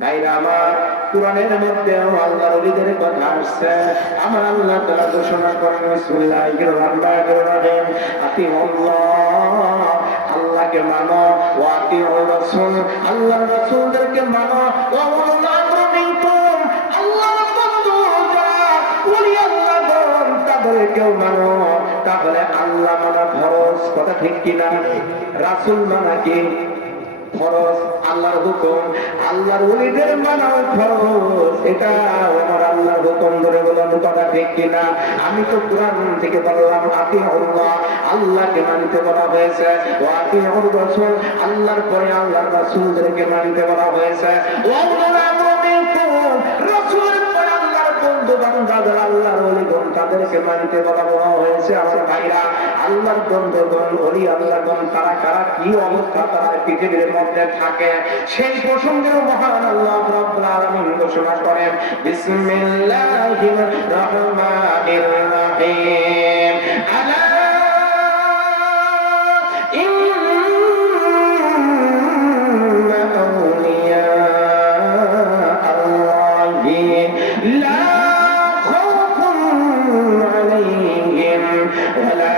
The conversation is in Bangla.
ভাইরা আমার, কুরআনের মধ্যে আল্লাহর ওলিদের কথা আসছে। আমার আল্লাহ তাআলা ঘোষণা করেন, বিসমিল্লাহির রহমানির রহিম, আতিউল্লাহ, আল্লাহকে মানো, ওয়া আতিউর রাসূল, আল্লাহর রাসূলদেরকে মানো, ওয়া উলিল আমরি মিনকুম, আল্লাহর বন্ধু যারা ওলি আল্লাহগণ তাদেরকেও মানো। তাহলে আল্লাহ মানা ফরজ, কথা ঠিক কিনা? রাসূল মানা কি ফরজ, আল্লাহর হুকুম। আল্লাহর ওলিদের মানাও ফরজ, এটা আমার আল্লাহর হুকুম। ধরে বলুন কথা ঠিক কিনা? আমি তো কোরআন থেকে বললাম আতিউল্লাহ, আল্লাহকে মানতে বলা হয়েছে, ওয়া আতিউর রাসূল, আল্লাহর পরে আল্লাহর রাসূলদেরকে মানতে বলা হয়েছে, ওয়া উলিল আমরি মিনকুম, রাসূলের পরে আল্লাহর বন্ধু বান্দা যারা আল্লাহর ওলিগণ তাদেরকে মানতে বলা হয়েছে। আমার ভাইরা, আল্লাহর বন্ধুগণ, ওলি আল্লাহগণ তারা কারা, কি অবস্থা তারা পৃথিবীর মধ্যে থাকে, সেই প্রসঙ্গে মহান আল্লাহ রাব্বুল আলামিন ঘোষণা করেন, বিসমিল্লাহির রহমানির রহিম, আলা ইন্না আউলিয়া আল্লাহি লা খাউফুন আলাইহিম ওয়া লা